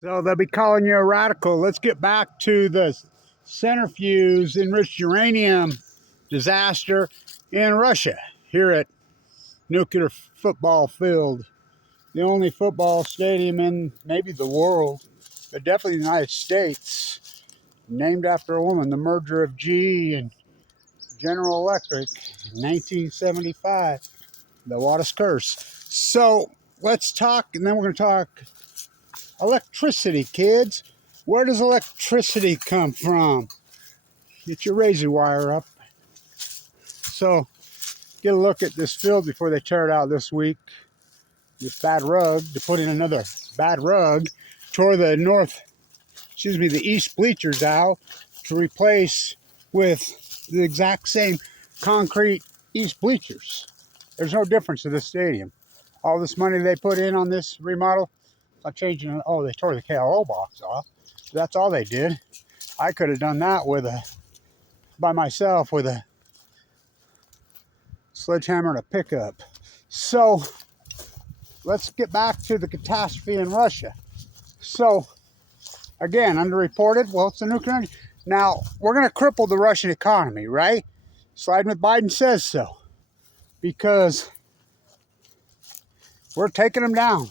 So they'll be calling you a radical. Let's get back to the centrifuge enriched uranium disaster in Russia, here at Nuclear Football Field, the only football stadium in maybe the world, but definitely the United States, named after a woman. The merger of GE and General Electric in 1975, the Wattis curse. So let's talk, and then we're going to talk electricity, kids. Where does electricity come from? Get your razor wire up. So get a look at this field before they tear it out this week. This bad rug, to put in another bad rug, tore the the east bleachers out to replace with the exact same concrete east bleachers. There's no difference to this stadium. All this money they put in on this remodel, not changing. Oh, they tore the KRO box off. That's all they did. I could have done that by myself with a sledgehammer and a pickup. So let's get back to the catastrophe in Russia. So again, underreported. Well, it's a nuclear energy. Now we're going to cripple the Russian economy, right? Sliding with Biden says so, because we're taking them down.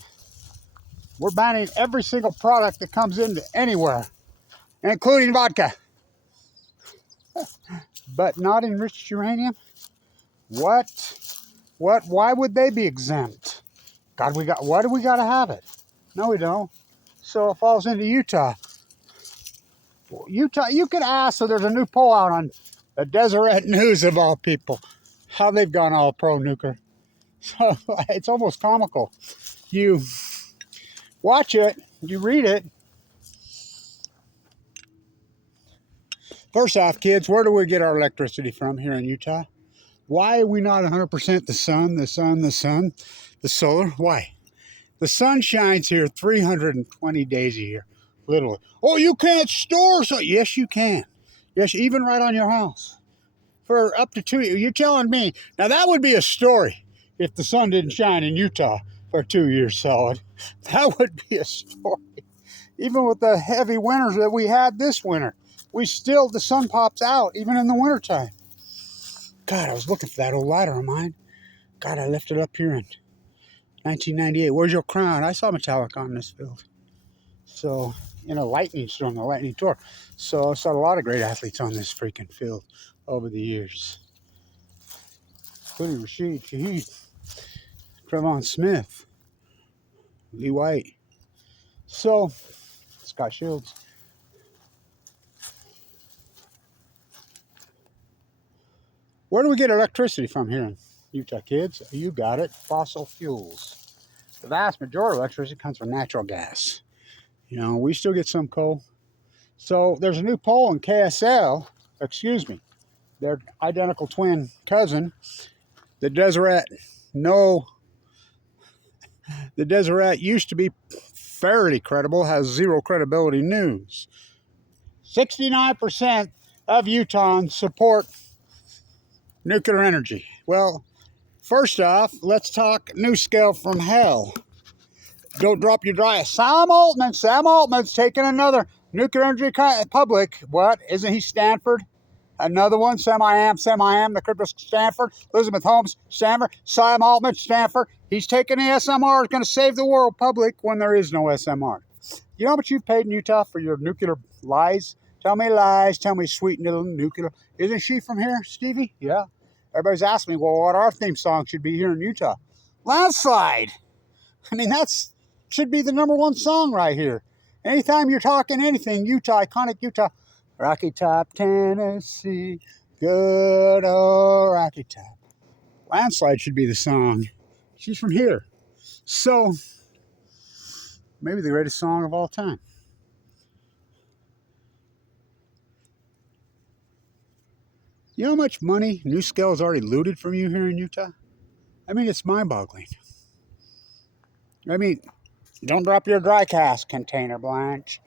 We're banning every single product that comes into anywhere, including vodka, but not enriched uranium. What? Why would they be exempt? God, why do we got to have it? No, we don't. So it falls into Utah. Utah, you could ask, so there's a new poll out on the Deseret News of all people, how they've gone all pro-nuclear. So it's almost comical. You watch it, you read it. First off, kids, where do we get our electricity from here in Utah? Why are we not 100% the sun, the solar? Why? The sun shines here 320 days a year, literally. Oh, you can't store so? Yes, you can. Yes, even right on your house. For up to 2 years. You're telling me. Now, that would be a story if the sun didn't shine in Utah for 2 years solid. That would be a story. Even with the heavy winters that we had this winter, the sun pops out, even in the wintertime. God, I was looking for that old lighter of mine. God, I left it up here in 1998. Where's your crown? I saw Metallica on this field. So, lightning storm, the lightning tour. So I saw a lot of great athletes on this freaking field over the years, including Rashid Shaheed, Trevon Smith, Lee White. So, Scott Shields. Where do we get electricity from here in Utah, kids? You got it. Fossil fuels. The vast majority of electricity comes from natural gas. We still get some coal. So there's a new poll in KSL, their identical twin cousin, the Deseret. The Deseret used to be fairly credible, has zero credibility news. 69% of Utahns support nuclear energy. Well, first off, let's talk new scale from hell. Don't drop your dry. Sam Altman's taking another nuclear energy public. What? Isn't he Stanford? Another one, Sam-I-Am, the crypto Stanford, Elizabeth Holmes, Stanford, Sam Altman, Stanford. He's taking the SMR, is going to save the world public when there is no SMR. You know how much you've paid in Utah for your nuclear lies? Tell me lies, tell me sweet little nuclear. Isn't she from here, Stevie? Yeah. Everybody's asking me, well, what our theme song should be here in Utah? Landslide. I mean, should be the #1 song right here. Anytime you're talking anything, Utah, iconic Utah, Rocky Top, Tennessee, good old Rocky Top. Landslide should be the song. She's from here. So, maybe the greatest song of all time. You know how much money NuScale has already looted from you here in Utah? I mean, it's mind-boggling. I mean, don't drop your dry cask container, Blanche.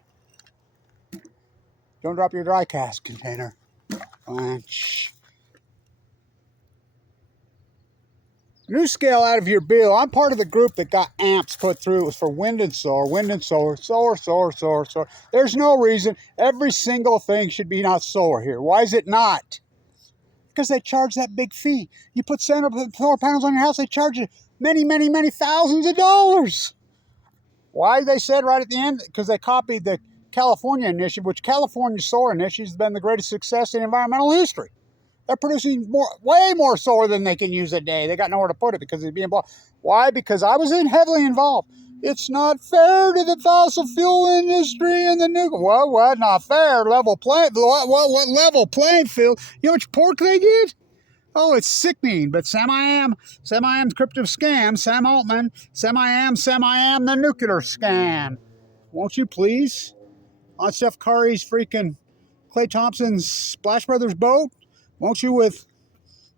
Don't drop your dry cask container, Blanche. NuScale out of your bill. I'm part of the group that got amps put through. It was for wind and solar, solar. There's no reason every single thing should be not solar here. Why is it not? Because they charge that big fee. You put solar panels on your house, they charge you many, many, many thousands of dollars. Why? They said right at the end, because they copied the California initiative, which California solar initiative has been the greatest success in environmental history. They're producing way more solar than they can use a day. They got nowhere to put it because it's being blocked. Why? Because I was heavily involved. It's not fair to the fossil fuel industry and the nuclear. What? Not fair? Level playing. What level playing field? You know how much pork they get? Oh, it's sickening. But Sam-I-Am's crypto scam. Sam Altman. Sam-I-Am, the nuclear scam. Won't you please? On Steph Curry's freaking Klay Thompson's Splash Brothers boat. Won't you with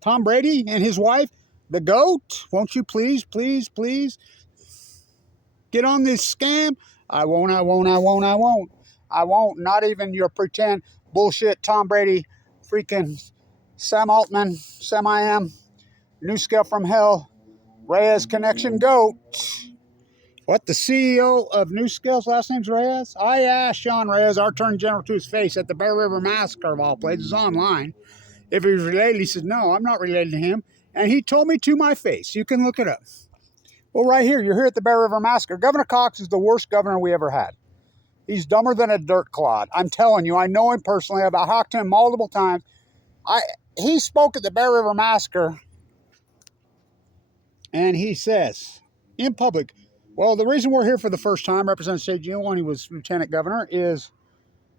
Tom Brady and his wife, the GOAT? Won't you please get on this scam? I won't. Not even your pretend bullshit Tom Brady, freaking Sam Altman, Sam-I-Am, NuScale from hell, Reyes Connection GOAT. What, the CEO of NuScale's last name's Reyes? I asked Sean Reyes, our Attorney General, to his face at the Bear River Massacre of all places online, if he was related. He said, no, I'm not related to him. And he told me to my face. You can look it up. Well, right here, you're here at the Bear River Massacre. Governor Cox is the worst governor we ever had. He's dumber than a dirt clod. I'm telling you, I know him personally. I've talked to him multiple times. He spoke at the Bear River Massacre, and he says, in public, well, the reason we're here for the first time, Representative State Gino, when he was lieutenant governor, is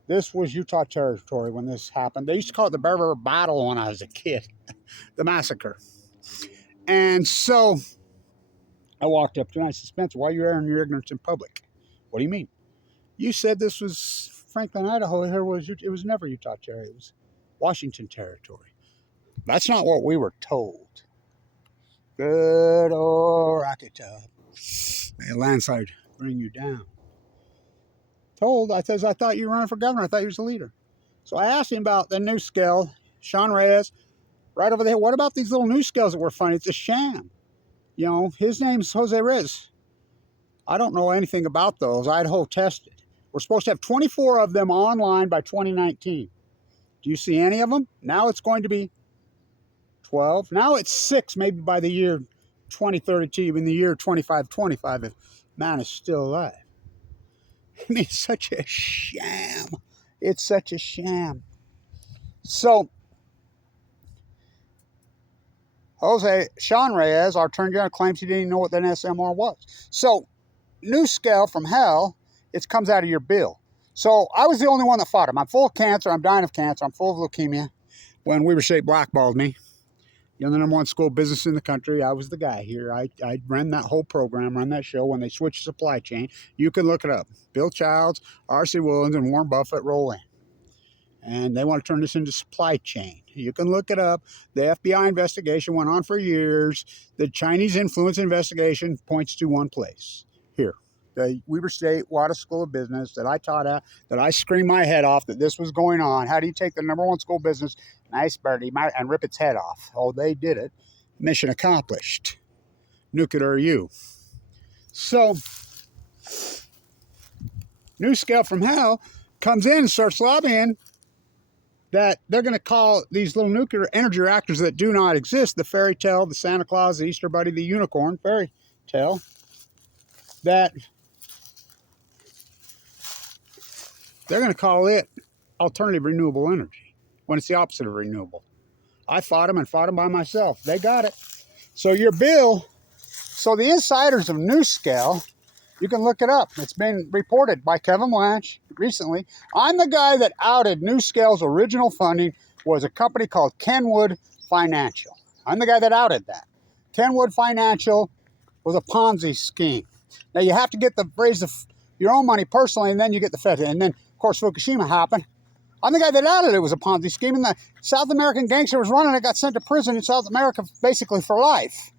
this was Utah territory when this happened. They used to call it the Bear River Battle when I was a kid, the massacre. And so I walked up to him and I said, Spencer, why are you airing your ignorance in public? What do you mean? You said this was Franklin, Idaho. It was never Utah territory. It was Washington territory. That's not what we were told. Good old rocket tub. May a landslide bring you down. I thought you were running for governor. I thought you was a leader. So I asked him about the NuScale, Sean Reyes, right over there. What about these little NuScales that were funny? It's a sham. You know, his name's Jose Reyes. I don't know anything about those. Idaho tested. We're supposed to have 24 of them online by 2019. Do you see any of them? Now it's going to be 12. Now it's 6, maybe by the year 2032, in the year 2525, if man is still alive. I mean, it's such a sham. It's such a sham. So, Sean Reyes, our Attorney General, claims he didn't even know what an SMR was. So, NuScale from hell, it comes out of your bill. So, I was the only one that fought him. I'm full of cancer. I'm dying of cancer. I'm full of leukemia. When Weber State blackballed me, you know, the #1 school business in the country, I was the guy here. I ran that whole program, ran that show when they switched supply chain. You can look it up. Bill Childs, R.C. Williams, and Warren Buffett roll in. And they want to turn this into supply chain. You can look it up. The FBI investigation went on for years. The Chinese influence investigation points to one place. Here, the Weber State Wada School of Business that I taught at, that I screamed my head off that this was going on. How do you take the #1 school business, nice birdie, and rip its head off? Oh, they did it. Mission accomplished. Nuclear U. So, NuScale from hell comes in and starts lobbying that they're going to call these little nuclear energy reactors that do not exist, the fairy tale, the Santa Claus, the Easter Bunny, the unicorn fairy tale, that they're going to call it alternative renewable energy when it's the opposite of renewable. I fought them by myself. They got it. So your bill, so the insiders of NuScale, you can look it up. It's been reported by Kevin Blanche recently. I'm the guy that outed NuScale's original funding was a company called Kenwood Financial. I'm the guy that outed that. Kenwood Financial was a Ponzi scheme. Now you have to get raise your own money personally, and then you get the Fed. And then, of course, Fukushima happened. I'm the guy that outed it was a Ponzi scheme, and the South American gangster was running it, got sent to prison in South America basically for life.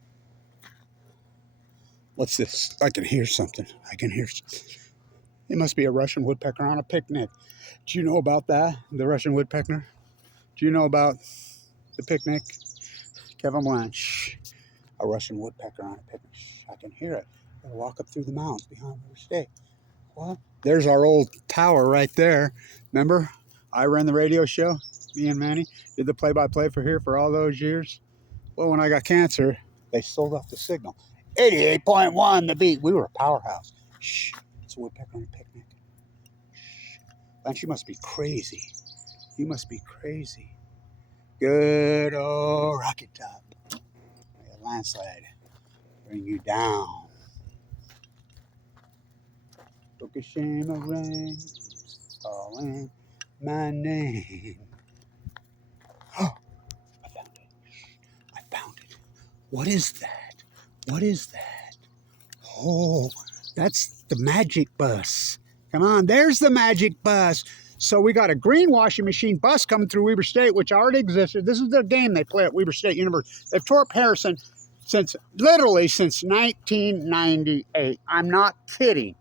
What's this? I can hear something. It must be a Russian woodpecker on a picnic. Do you know about that? The Russian woodpecker? Do you know about the picnic? Kevin Blanche. a Russian woodpecker on a picnic. Shh, I can hear it. Gotta walk up through the mountains behind where we stay. What? There's our old tower right there. Remember, I ran the radio show. Me and Manny did the play-by-play for here for all those years. Well, when I got cancer, they sold off the signal. 88.1 the beat. We were a powerhouse. Shh, it's a woodpecker on a picnic. Shh. Lance, you must be crazy. You must be crazy. Good old rocket top. A landslide. Bring you down. FUKUSHIMA rain. Calling my name. Oh, I found it. I found it. What is that? What is that? Oh, that's the magic bus. Come on, there's the magic bus. So we got a green washing machine bus coming through Weber State, which already existed. This is the game they play at Weber State University. They've tore up Harrison literally since 1998. I'm not kidding.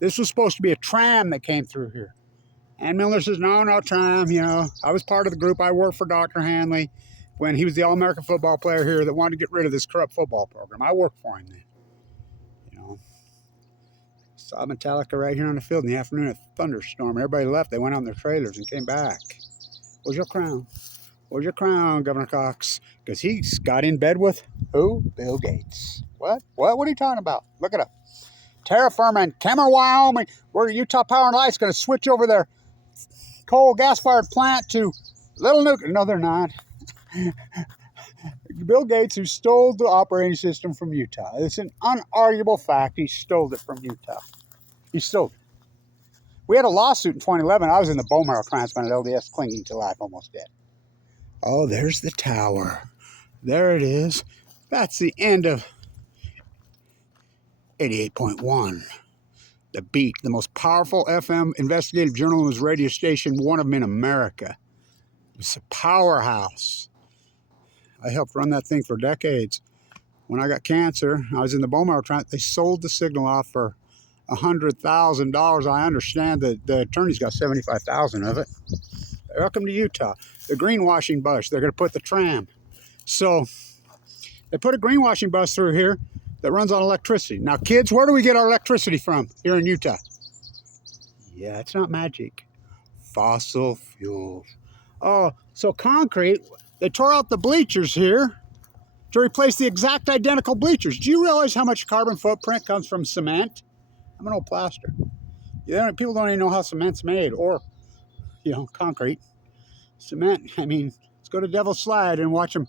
This was supposed to be a tram that came through here. And Miller says, no tram, you know. I was part of the group. I worked for Dr. Hanley when he was the All-American football player here that wanted to get rid of this corrupt football program. I worked for him then. You know. Saw Metallica right here on the field in the afternoon, a thunderstorm. Everybody left. They went on their trailers and came back. Where's your crown? Where's your crown, Governor Cox? Because he's got in bed with who? Bill Gates. What? What are you talking about? Look it up. Terra Firma in Kemmer, Wyoming, where Utah Power and Light's going to switch over their coal gas-fired plant to little nuclear. No, they're not. Bill Gates, who stole the operating system from Utah. It's an unarguable fact. He stole it from Utah. He stole it. We had a lawsuit in 2011. I was in the bone marrow transplant at LDS, clinging to life, almost dead. Oh, there's the tower. There it is. That's the end of 88.1. The Beat, the most powerful FM investigative journalism radio station, one of them in America. It's a powerhouse. I helped run that thing for decades. When I got cancer, I was in the bone marrow transplant. They sold the signal off for $100,000. I understand that the attorney's got $75,000 of it. Welcome to Utah. The greenwashing bus. They're going to put the tram. So they put a greenwashing bus through here that runs on electricity. Now, kids, where do we get our electricity from here in Utah? Yeah, it's not magic. Fossil fuels. Oh, so concrete, they tore out the bleachers here to replace the exact identical bleachers. Do you realize how much carbon footprint comes from cement? I'm an old plaster. People don't even know how cement's made, or, you know, concrete. Cement, I mean, let's go to Devil's Slide and watch them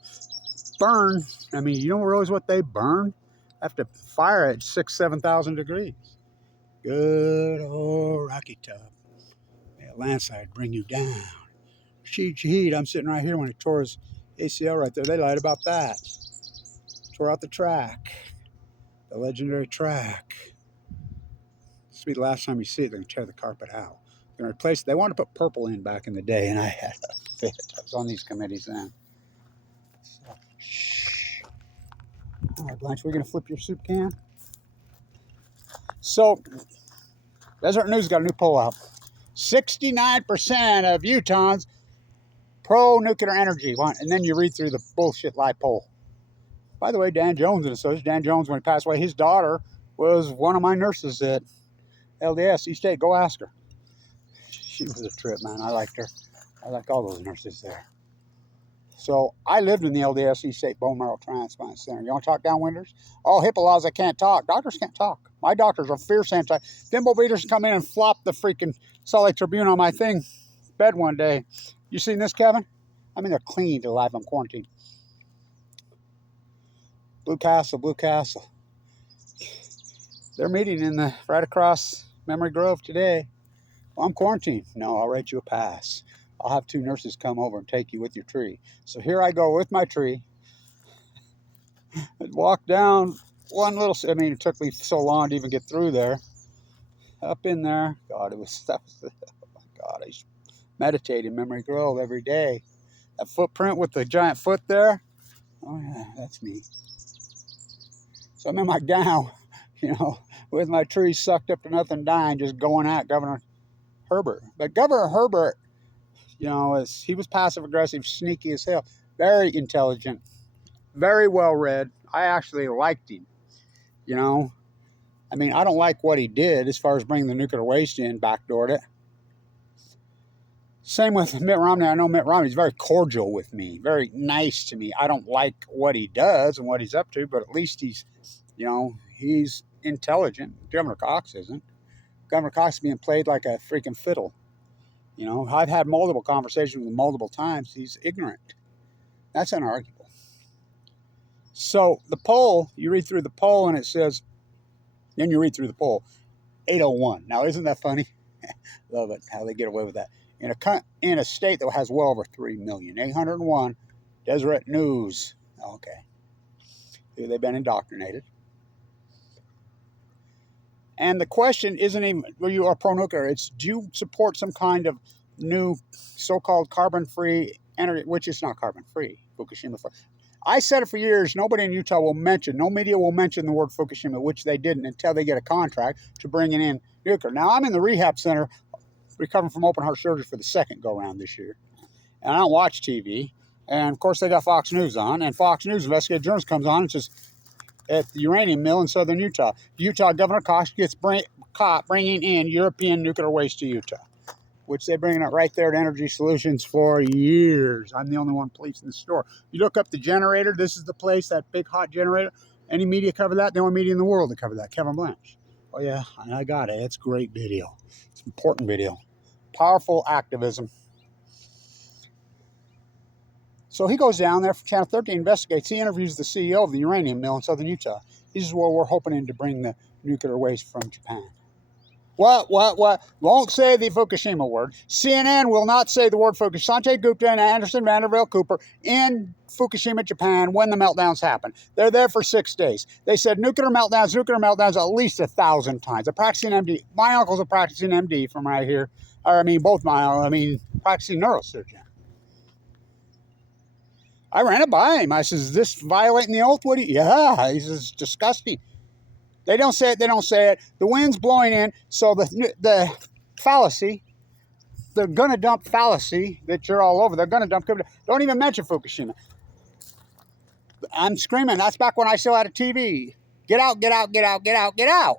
burn. I mean, you don't realize what they burn? Have to fire at 6,000 to 7,000 degrees. Good old Rocky Top. Yeah, landslide bring you down. Heat. I'm sitting right here when it tore his ACL right there. They lied about that. Tore out the track. The legendary track. This will be the last time you see it. They're going to tear the carpet out. They're going to replace it. They wanted to put purple in back in the day, and I had a fit. I was on these committees then. So, shh. All right, Blanche, we're going to flip your soup can. So, Desert News got a new poll out. 69% of Utahns pro-nuclear energy. And then you read through the bullshit lie poll. By the way, Dan Jones and Associates. Dan Jones, when he passed away, his daughter was one of my nurses at LDS East State. Go ask her. She was a trip, man. I liked her. I like all those nurses there. So I lived in the LDS East State Bone Marrow Transplant Center. You want to talk downwinders? Oh, HIPAA laws, I can't talk. Doctors can't talk. My doctors are fierce anti. Thimble beaters come in and flop the freaking Salt Lake Tribune on my bed one day. You seen this, Kevin? I mean, they're clean to life. I'm quarantined. Blue Castle. They're meeting right across Memory Grove today. Well, I'm quarantined. No, I'll write you a pass. I'll have 2 nurses come over and take you with your tree. So here I go with my tree. I'd walk down it took me so long to even get through there. Up in there. God, oh my God, I meditate in Memory Grove every day. That footprint with the giant foot there. Oh yeah, that's me. So I'm in my gown, with my tree sucked up to nothing dying, just going at Governor Herbert. But Governor Herbert, he was passive aggressive, sneaky as hell, very intelligent, very well read. I actually liked him. You know, I mean, I don't like what he did as far as bringing the nuclear waste in, backdoored it. Same with Mitt Romney. I know Mitt Romney's very cordial with me, very nice to me. I don't like what he does and what he's up to, but at least he's intelligent. Governor Cox isn't. Governor Cox is being played like a freaking fiddle. I've had multiple conversations with him multiple times. He's ignorant. That's unarguable. So the poll, you read through the poll and it says, then you read through the poll, 801. Now, isn't that funny? Love it, how they get away with that. In a state that has well over 3 million, 801, Deseret News. Okay. They've been indoctrinated. And the question isn't even, well, you are pro-nuclear. It's, do you support some kind of new so-called carbon-free energy, which is not carbon-free, Fukushima. I said it for years, nobody in Utah will mention, no media will mention the word Fukushima, which they didn't until they get a contract to bring in nuclear. Now, I'm in the rehab center recovering from open heart surgery for the second go-round this year. And I don't watch TV. And, of course, they got Fox News on. And Fox News investigative journalist comes on and says, at the uranium mill in southern Utah, Utah Governor Cox gets caught bringing in European nuclear waste to Utah, which they're bringing it right there to Energy Solutions for years. I'm the only one policing the store. You look up the generator. This is the place, that big hot generator. Any media cover that? The only media in the world that cover that, Kevin Blanch. Oh, yeah, I got it. It's great video. It's important video. Powerful activism. So he goes down there for Channel 13, investigates. He interviews the CEO of the uranium mill in southern Utah. This is where we're hoping to bring the nuclear waste from Japan. What? Won't say the Fukushima word. CNN will not say the word Fukushima. Sanjay Gupta and Anderson Vanderbilt Cooper in Fukushima, Japan, when the meltdowns happen. They're there for 6 days. They said nuclear meltdowns at least 1,000 times. A practicing MD. My uncle's a practicing MD from right here. Practicing neurosurgeon. I ran it by him. I says, is this violating the oath? Yeah. He says, disgusting. They don't say it. The wind's blowing in, so the fallacy, they're going to dump fallacy that you're all over. They're going to dump. Don't even mention Fukushima. I'm screaming. That's back when I still had a TV. Get out, get out, get out, get out, get out.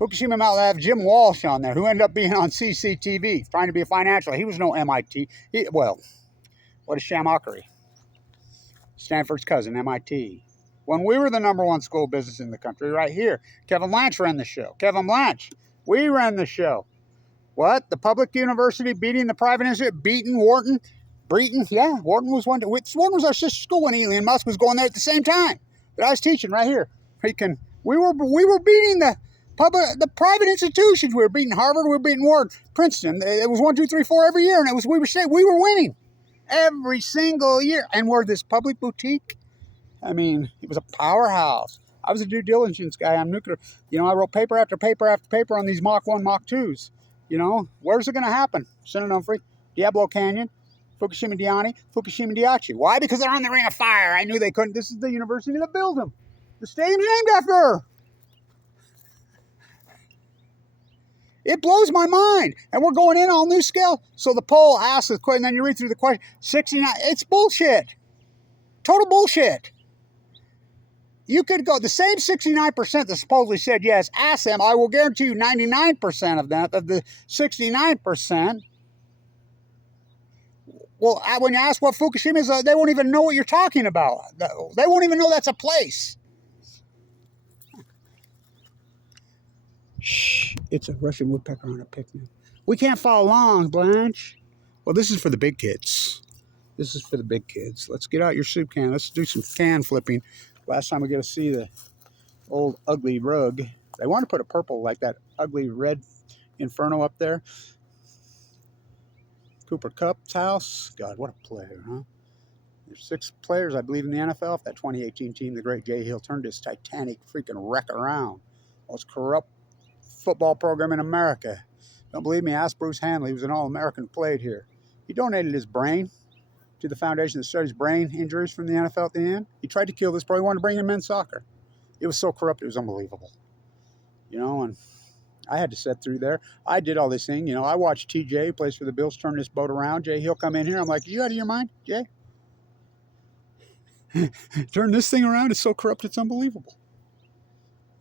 Fukushima Mountain, I have Jim Walsh on there, who ended up being on CCTV, trying to be a financial. He was no MIT. What a shamockery. Stanford's cousin, MIT. When we were the #1 school business in the country, right here, Kevin Blanch ran the show. Kevin Blanch, we ran the show. What? The public university beating the private institute, beating Wharton? Breton? Yeah, Wharton was Wharton was our sister school when Elon Musk was going there at the same time that I was teaching right here. We were beating the private institutions. We were beating Harvard, we were beating Wharton, Princeton. It was 1, 2, 3, 4 every year, and we were winning every single year. And we're this public boutique. I mean, it was a powerhouse. I was a due diligence guy on nuclear. I wrote paper after paper after paper on these Mach 1, Mach 2s. Where's it going to happen? San Onofre, Diablo Canyon, Fukushima Diani, Fukushima Diachi. Why? Because they're on the Ring of Fire. I knew they couldn't. This is the university that built them. The stadium's named after her. It blows my mind. And we're going in on new scale. So the poll asks the question, then you read through the question, 69, it's bullshit. Total bullshit. You could go, the same 69% that supposedly said yes, ask them. I will guarantee you 99% of that, of the 69%. Well, when you ask what Fukushima is, they won't even know what you're talking about. They won't even know that's a place. Shh, it's a Russian woodpecker on a picnic. We can't follow along, Blanche. Well, this is for the big kids. This is for the big kids. Let's get out your soup can. Let's do some can flipping. Last time we get to see the old ugly rug. They want to put a purple like that ugly red Inferno up there. Cooper Kupp's house. God, what a player, huh? There's 6 players, I believe, in the NFL. If that 2018 team, the great Jay Hill, turned his Titanic freaking wreck around. Most corrupt football program in America. Don't believe me? Ask Bruce Hanley. He was an All-American, played here. He donated his brain to the foundation that studies brain injuries from the NFL at the end. He tried to kill this pro. He wanted to bring in men's soccer. It was so corrupt, it was unbelievable. And I had to sit through there. I did all this thing. You know, I watched TJ, who plays for the Bills, turn this boat around. Jay, he'll come in here. I'm like, you out of your mind, Jay? Turn this thing around. It's so corrupt, it's unbelievable.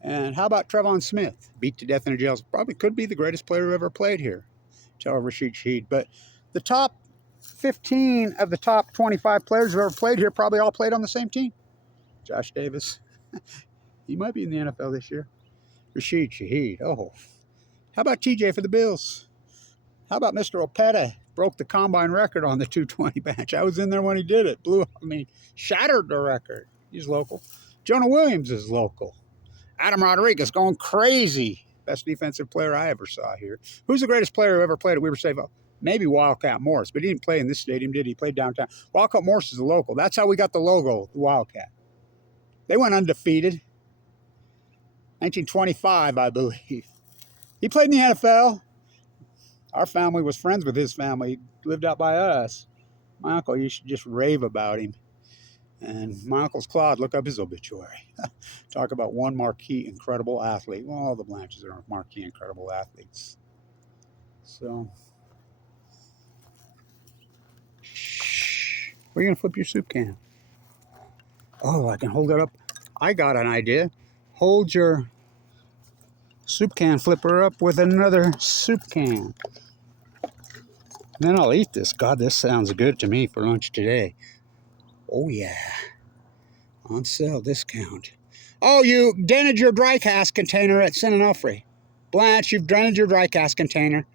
And how about Trevon Smith? Beat to death in a jail. Probably could be the greatest player who ever played here. Tell Rashid Shaheed. But the top 15 of the top 25 players who ever played here probably all played on the same team. Josh Davis. He might be in the NFL this year. Rashid Shaheed. Oh. How about TJ for the Bills? How about Mr. Opeta? Broke the combine record on the 220 bench. I was in there when he did it. Shattered the record. He's local. Jonah Williams is local. Adam Rodriguez going crazy. Best defensive player I ever saw here. Who's the greatest player who ever played at Weber Stadium? Maybe Wildcat Morris, but he didn't play in this stadium, did he? He played downtown. Wildcat Morris is a local. That's how we got the logo, the Wildcat. They went undefeated. 1925, I believe. He played in the NFL. Our family was friends with his family. He lived out by us. My uncle used to just rave about him. And my uncle's Claude, look up his obituary. Talk about one marquee, incredible athlete. Well, all the Blanches are marquee, incredible athletes. So, shh. Where are you going to flip your soup can? Oh, I can hold it up. I got an idea. Hold your soup can flipper up with another soup can. Then I'll eat this. God, this sounds good to me for lunch today. Oh, yeah. On sale discount. Oh, you dented your dry cask container at San Onofre. Blanche, you've dented your dry cask container.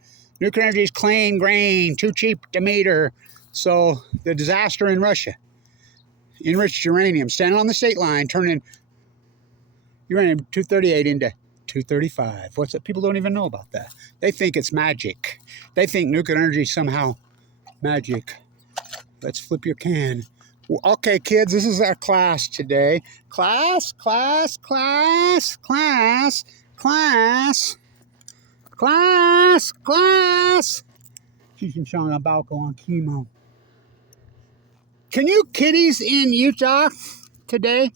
Nuclear energy is clean grain, too cheap to meter. So the disaster in Russia. Enriched uranium, standing on the state line, turning uranium 238 into 235. What's that? People don't even know about that. They think it's magic. They think nuclear energy is somehow magic. Let's flip your can. Okay, kids, this is our class today. Class. Cheech and Chong on Balco on chemo. Can you kiddies in Utah today?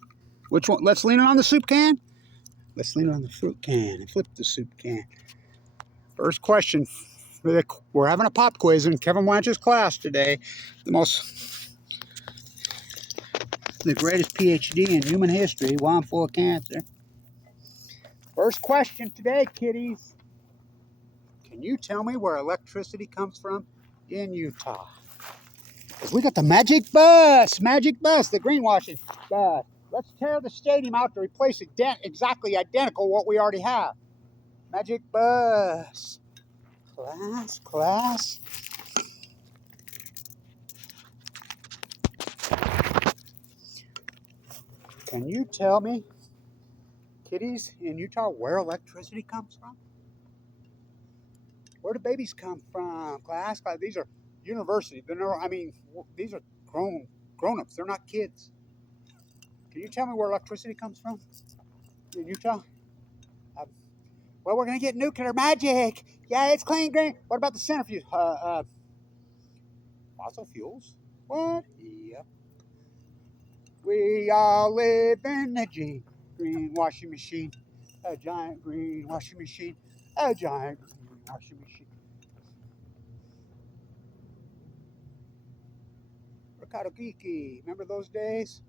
Which one? Let's lean it on the soup can. Let's lean it on the fruit can and flip the soup can. First question. We're having a pop quiz in Kevin Blanch's class today. The greatest PhD in human history while I'm full of cancer. First question today, kiddies. Can you tell me where electricity comes from in Utah? Because we got the magic bus, the greenwashing bus. Let's tear the stadium out to replace it exactly identical what we already have. Magic bus. Class. Can you tell me, kiddies in Utah, where electricity comes from? Where do babies come from? Class. These are university. These are grown-ups. They're not kids. Can you tell me where electricity comes from in Utah? Well, we're going to get nuclear magic. Yeah, it's clean green. What about the centrifuge? Fossil fuels? What? Yep. We all live in a green washing machine. A giant green washing machine. A giant green washing machine. Ricardo Geeky. Remember those days?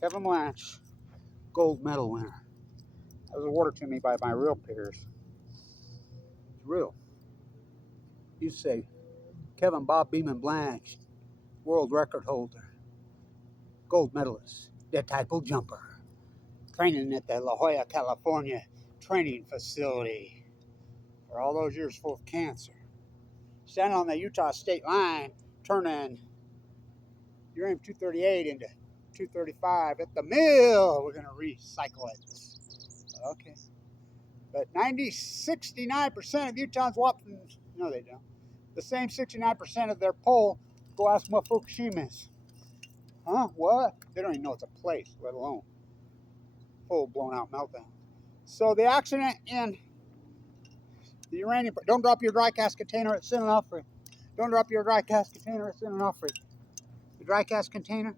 Kevin Blanch, gold medal winner. That was awarded to me by my real peers. It's real. You say, Kevin Bob Beeman Blanch, world record holder, gold medalist, dead type jumper, training at the La Jolla, California training facility for all those years full of cancer. Standing on the Utah state line, turning uranium 238 into 235 at the mill. We're going to recycle it. Okay. But 69% of Utahns no, they don't. The same 69% of their poll, go ask them what Fukushima is. Huh? What? They don't even know it's a place, let alone full blown out meltdown. So the accident in the uranium, don't drop your dry cask container at San Onofre. Don't drop your dry cask container at San Onofre. The dry cask container,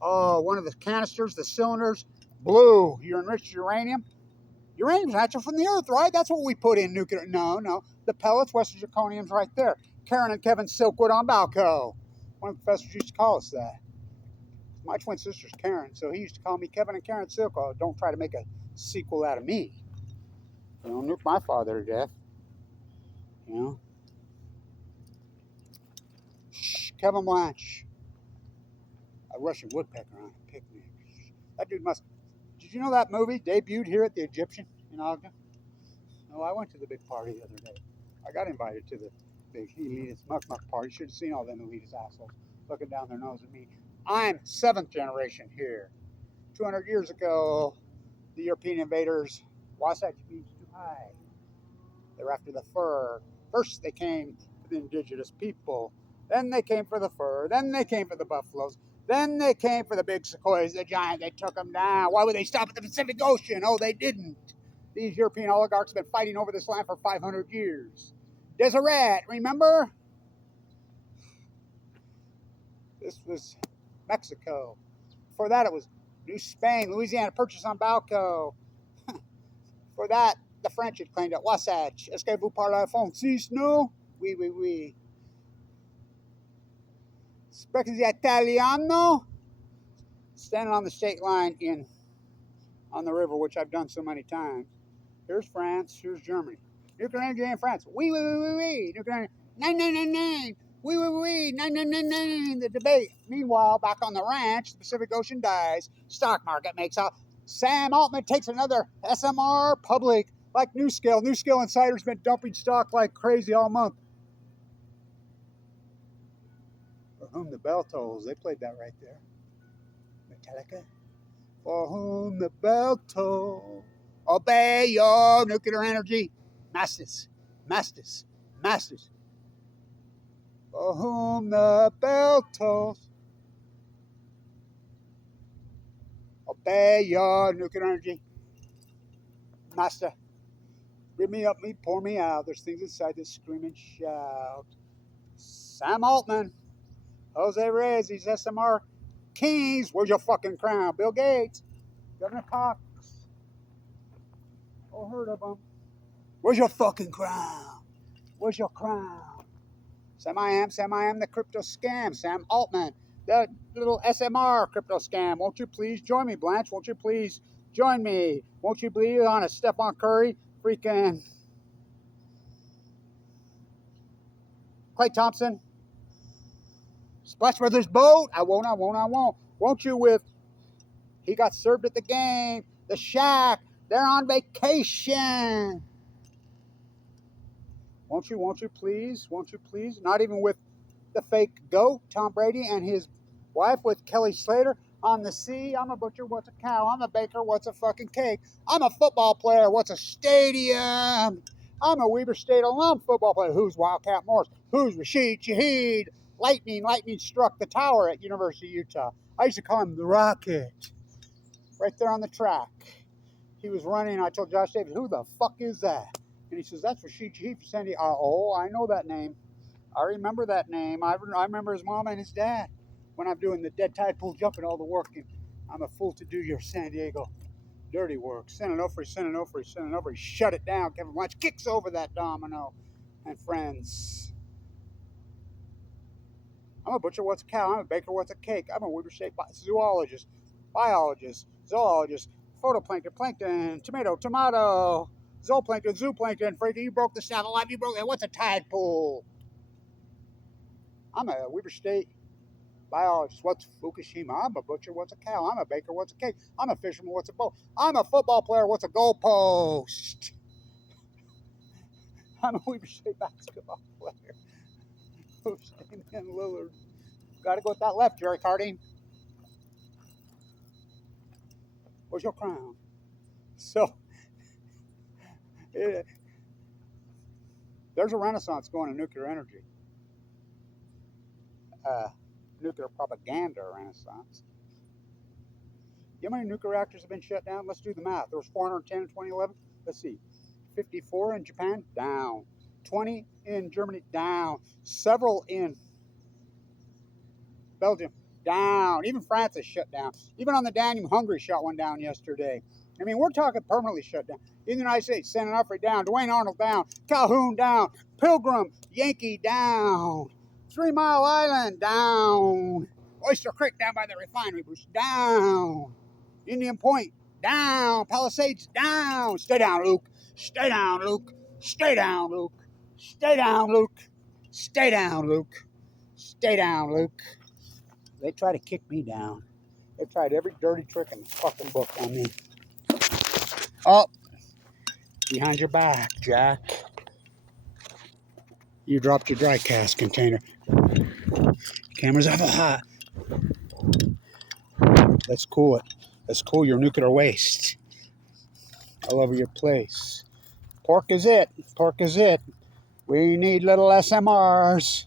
oh, one of the canisters, the cylinders, blew your enriched uranium. Uranium's natural from the earth, right? That's what we put in nuclear. No. The pellets, Western zirconium's right there. Karen and Kevin Silkwood on Balco. One of the professors used to call us that. My twin sister's Karen, so he used to call me Kevin and Karen Silkwood. Don't try to make a sequel out of me. You know, nuke my father to death. You know. Shh, Kevin Blanche. A Russian woodpecker on a picnic. That dude must. Did you know that movie debuted here at the Egyptian in Ogden? No, I went to the big party the other day. I got invited to the big elitist muck party. Should have seen all them elitist assholes looking down their nose at me. I'm 7th generation here. 200 years ago, the European invaders, Wasatch means too high. They were after the fur. First, they came for the indigenous people. Then they came for the fur. Then they came for the buffaloes. Then they came for the big sequoias, the giant. They took them down. Why would they stop at the Pacific Ocean? Oh, they didn't. These European oligarchs have been fighting over this land for 500 years. Deseret, remember? This was Mexico. Before that, it was New Spain, Louisiana Purchase on Balco. For that, the French had claimed it. Wasatch. Est-ce que vous parlez français, no? Oui. Speaking Italiano. Standing on the state line on the river, which I've done so many times. Here's France. Here's Germany. Nuclear energy in France. Oui. Nuclear energy. Nine. Oui. Nine. The debate. Meanwhile, back on the ranch, the Pacific Ocean dies. Stock market makes out. Sam Altman takes another SMR public like NewScale. NewScale Insider's been dumping stock like crazy all month. For whom the bell tolls. They played that right there. Metallica. For whom the bell tolls. Obey your nuclear energy. Masters. For whom the bell tolls. Obey your nuclear energy. Master. Rip me up, pour me out. There's things inside that scream and shout. Sam Altman. Jose Reyes, these SMR kings. Where's your fucking crown? Bill Gates. Governor Cox. Oh, heard of them. Where's your fucking crown? Where's your crown? Sam I am the crypto scam. Sam Altman, the little SMR crypto scam. Won't you please join me, Blanche? Won't you please join me? Won't you please on a Stephon Curry, freaking Clay Thompson, Splash Brothers boat? I won't. Won't you with, he got served at the game, the Shack, they're on vacation. Won't you please? Not even with the fake goat, Tom Brady, and his wife with Kelly Slater on the sea. I'm a butcher, what's a cow? I'm a baker, what's a fucking cake? I'm a football player, what's a stadium? I'm a Weber State alum football player. Who's Wildcat Morris? Who's Rashid Shaheed? Lightning struck the tower at University of Utah. I used to call him the Rocket. Right there on the track. He was running, and I told Josh Davis, who the fuck is that? And he says, that's Rashid Shaheed from San Diego. Oh, I know that name. I remember that name. I remember his mom and his dad when I'm doing the dead tide pool jumping, all the work. And I'm a fool to do your San Diego dirty work. Send it over. Shut it down. Kevin Blanche kicks over that domino. And friends, I'm a butcher, what's a cow? I'm a baker, what's a cake? I'm a Weber State zoologist, biologist, zoologist, photoplankton, plankton, tomato, zooplankton, freaking, you broke the staff alive, you broke it. What's a tide pool? I'm a Weber State biologist. What's Fukushima? I'm a butcher. What's a cow? I'm a baker. What's a cake? I'm a fisherman. What's a boat? I'm a football player. What's a goalpost? I'm a Weber State basketball player. Who's Damian Lillard? Got to go with that left, Jerry Harding. Where's your crown? So, there's a renaissance going in nuclear energy. Nuclear propaganda renaissance. You know how many nuclear reactors have been shut down? Let's do the math. There was 410 in 2011. Let's see. 54 in Japan, down. 20 in Germany, down. Several in Belgium, down. Even France is shut down. Even on the Danube, Hungary shut one down yesterday. I mean, we're talking permanently shut down. In the United States, San Onofre down, Dwayne Arnold down, Calhoun down, Pilgrim, Yankee down, 3 Mile Island down, Oyster Creek down by the refinery, Bruce down, Indian Point down, Palisades down. Stay down, Luke. Stay down, Luke. Stay down, Luke. Stay down, Luke. Stay down, Luke. Stay down, Luke. They try to kick me down. They tried every dirty trick in the fucking book on me. Oh, behind your back, Jack. You dropped your dry cast container. Camera's awful hot. Let's cool it. Let's cool your nuclear waste all over your place. Pork is it. Pork is it. We need little SMRs.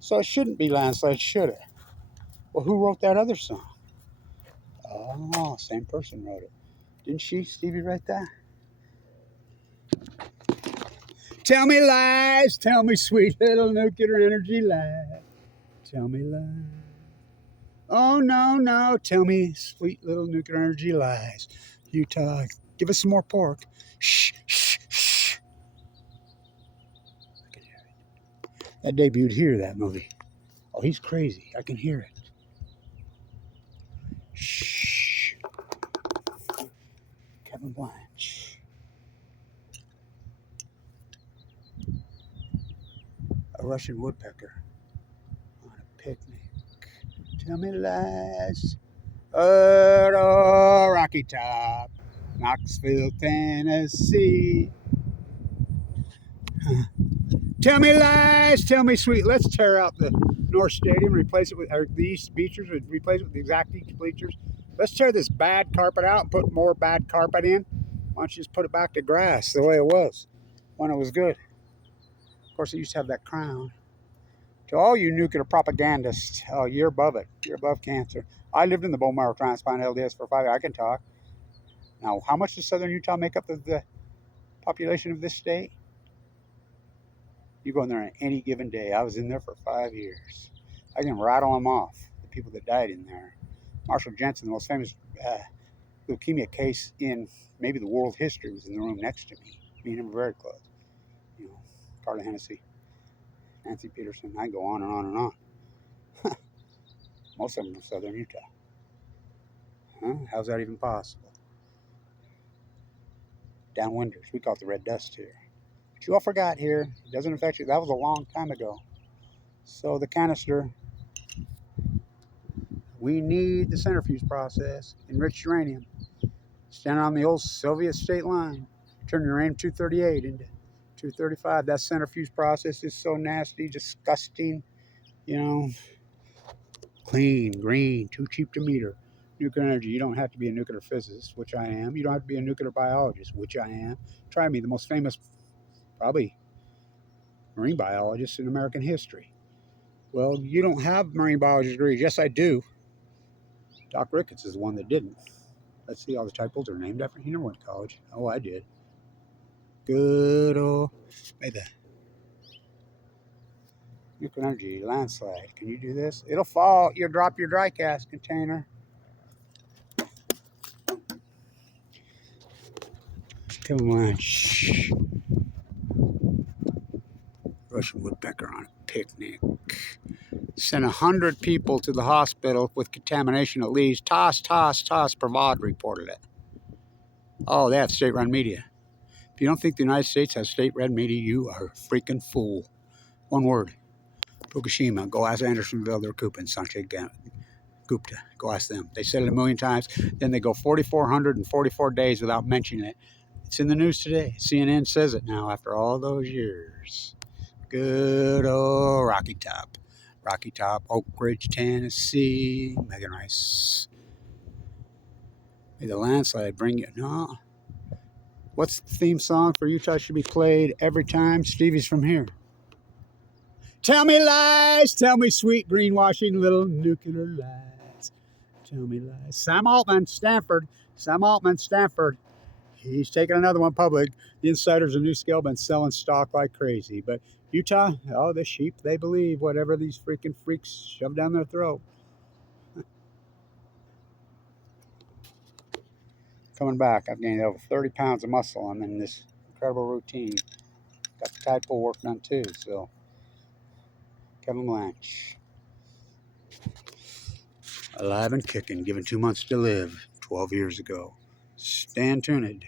So it shouldn't be landslide, should it? Well, who wrote that other song? Oh, same person wrote it. Didn't she, Stevie, write that? Tell me lies, tell me sweet little nuclear energy lies. Tell me lies. Oh, no, no, tell me sweet little nuclear energy lies. Utah, give us some more pork. Shh, shh, shh. I can hear it. That debuted here, that movie. Oh, he's crazy. I can hear it. Shh. Kevin Blanche. A Russian woodpecker on a picnic. Tell me lies. Oh, Rocky Top, Knoxville, Tennessee. Tell me lies, tell me sweet. Let's tear out the North Stadium, replace it with, or the East bleachers, replace it with the exact East bleachers. Let's tear this bad carpet out and put more bad carpet in. Why don't you just put it back to grass the way it was when it was good? Of course, it used to have that crown. To all you nuclear propagandists, oh, you're above it. You're above cancer. I lived in the bone marrow transplant LDS for 5 years. I can talk. Now, how much does southern Utah make up of the population of this state? You go in there on any given day. I was in there for 5 years. I can rattle them off, the people that died in there. Marshall Jensen, the most famous leukemia case in maybe the world history, was in the room next to me. Me and him were very close. You know, Carla Hennessy, Nancy Peterson. I go on and on and on. Most of them are southern Utah. Huh? How's that even possible? Downwinders. We call it the red dust here. But you all forgot here. It doesn't affect you. That was a long time ago. So the canister, we need the centrifuge process. Enriched uranium. Standing on the old Soviet state line. Turn uranium-238 into 235. That centrifuge process is so nasty, disgusting. You know, clean, green, too cheap to meter. Nuclear energy, you don't have to be a nuclear physicist, which I am. You don't have to be a nuclear biologist, which I am. Try me, the most famous, probably, marine biologist in American history. Well, you don't have marine biology degrees. Yes, I do. Doc Ricketts is the one that didn't. Let's see, all the typos are named after. He never went to college. Oh, I did. Good old, may the nuclear energy landslide. Can you do this? It'll fall. You'll drop your dry cast container. Come on. Shh. Russian woodpecker on a picnic. Sent 100 people to the hospital with contamination at least. Toss, Bravad reported it. Oh, they have state-run media. If you don't think the United States has state-run media, you are a freaking fool. One word. Fukushima. Go ask Andersonville, they're Coopin, Sanjay Gupta. Go ask them. They said it a million times. Then they go 4,444 days without mentioning it. It's in the news today. CNN says it now after all those years. Good old Rocky Top. Rocky Top, Oak Ridge, Tennessee. Megan Rice. May the landslide bring you. No. What's the theme song for Utah should be played every time? Stevie's from here. Tell me lies. Tell me sweet greenwashing little nuclear lies. Tell me lies. Sam Altman, Stanford. He's taking another one public. The insiders of New Scale been selling stock like crazy. But Utah, oh, the sheep, they believe whatever these freaking freaks shove down their throat. coming back. I've gained over 30 pounds of muscle. I'm in this incredible routine. Got the tide pool work done too. So, Kevin Blanche, alive and kicking, given 2 months to live 12 years ago. Stand tuned.